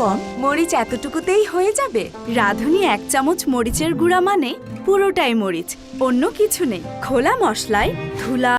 কম? মরিচ এতটুকুতেই হয়ে যাবে? রাঁধুনি 1 চামচ মরিচের গুঁড়া মানে পুরোটাই মরিচ, অন্য কিছু নেই। খোলা মশলায় ধুলা